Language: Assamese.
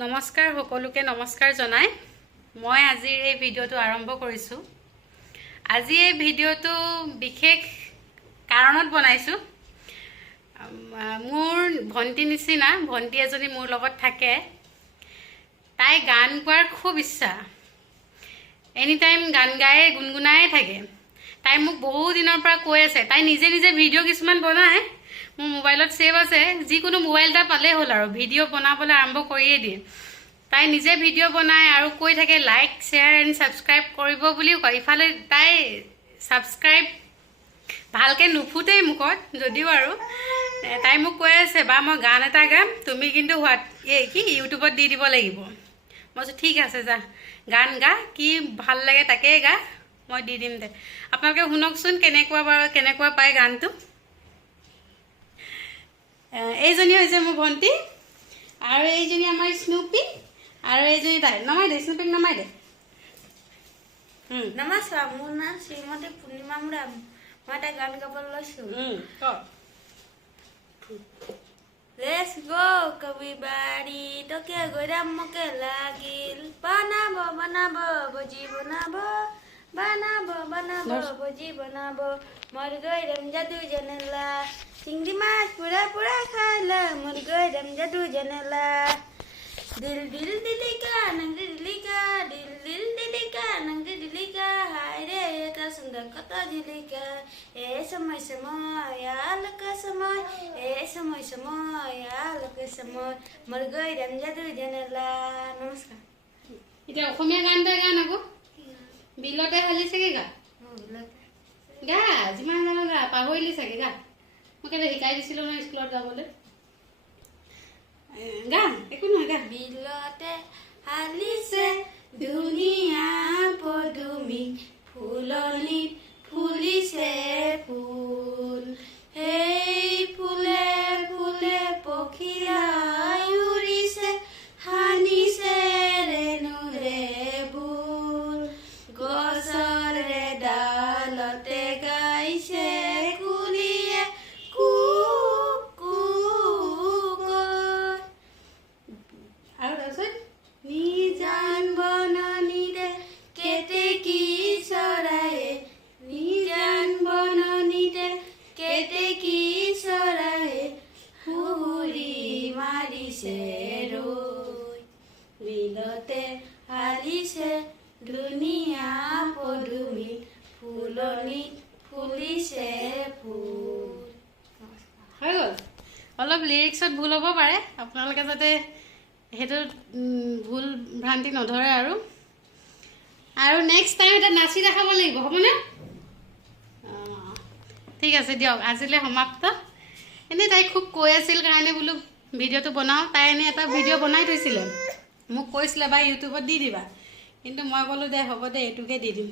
নমস্কাৰ সকলোকে নমস্কাৰ জনাই মই আজিৰ এই ভিডিঅটো আৰম্ভ কৰিছো। আজি এই ভিডিঅটো বিশেষ কাৰণত বনাইছো। মোৰ ভন্টি নিচিনা ভন্টি এজনী মোৰ লগত থাকে। তাই গান গোৱাৰ খুব ইচ্ছা, এনি টাইম গান গায়ে গুনগুনায়ে থাকে। তাই মোক বহু দিনৰ পৰা কৈ আছে, তাই নিজে নিজে ভিডিঅ' কিছুমান বনায়, মোৰ মোবাইলত সেভ আছে। যিকোনো মোবাইল এটা পালেই হ'ল আৰু ভিডিঅ' বনাবলৈ আৰম্ভ কৰিয়ে দিয়ে। তাই নিজে ভিডিঅ' বনায় আৰু কৈ থাকে লাইক শ্বেয়াৰ এণ্ড ছাবস্ক্ৰাইব কৰিব বুলিও কয়। ইফালে তাই ছাবস্ক্ৰাইব ভালকৈ নুফুটেই মুখত যদিও, আৰু তাই মোক কৈ আছে বা মই গান এটা গাম, তুমি কিন্তু ইউটিউবত দি দিব লাগিব। মই কৈছোঁ ঠিক আছে, যা গান গা, কি ভাল লাগে তাকেই গা, মই দি দিম দে। আপোনালোকে শুনকচোন কেনেকুৱা পায় গানটো। এইজনী হৈছে মোৰ ভণ্টি, আৰু এইজনী আমাৰ স্নুপি, আৰু এইজনী তাই। নমাই দে স্নুপিক, নমাই দে। নমস্কাৰ, মোৰ নাম শ্ৰীমতী পূৰ্ণিমা মুৰাম। মই এটা গান গাবলৈ লৈছোঁ। Let's go কবি বাড়ি, তোকে গৈরাম মোকে লাগিল, বানাবো বানাবো ভজি বানাবো, বানাবো বানাবো ভজি বানাবো, মর গৈরাম জাদু জানেলা, চিংড়ি মাছ পুরা পুরা খাইলা, মর গৈরাম জাদু জানেলা। দিল দিল দিলিকা নংদি দিলিকা, দিল দিল দিলিকা নংদি দিলিকা, হায় রে এটা সুন্দর কত দিলিকা। এ সময় সময় আলোকে সময়, এ সময় সময় আলোকে সময়, মর গৈরাম জাদু জানেলা। নমস্কাৰ। এতিয়া অসমীয়া গান এটা গান আকৌ। বিলতে হালি চাগে গা, গা যিমান জানো গা, পাহৰিলি চাগে গা। মোক এটা শিকাই দিছিলোঁ নহয় স্কুলত গাবলৈ। গা, একো নহয় গা। বিলতে হালিছে ধুনীয়া পদুমী, ফুলনিত ফুলিছে ফুল, সেই ফুলে ফুলে পখিলাই উৰিছে, সানিছে ৰেণুৰে বুল, গছৰে ডালতে গাইছে কুলিয়ে কুক কুক। আৰু তাৰপিছত নিজান বননিতে কেতেকী চৰায়ে, নিজান বননিতে কেতেকী চৰায়ে, সুৰি মাৰিছে ৰৈ, বিলতে হালিছে ধুনীয়া পদুমী, ফুলনিত ফুলিছে ফুল। হৈ গ'ল। অলপ লিৰিক্সত ভুল হ'ব পাৰে, আপোনালোকে যাতে সেইটো ভুল ভ্ৰান্তি নধৰে। আৰু নেক্সট টাইম এটা নাচি দেখাব লাগিব, হ'বনে? ঠিক আছে দিয়ক, আজিলৈ সমাপ্ত। এনেই তাই খুব কৈ আছিল কাৰণে বোলো ভিডিঅ'টো বনাওঁ। তাই এনেই এটা ভিডিঅ' বনাই থৈছিলে, মোক কৈছিলে বা ইউটিউবত দি দিবা, কিন্তু মই ক'লোঁ দে হ'ব দে, এইটোকে দি দিম।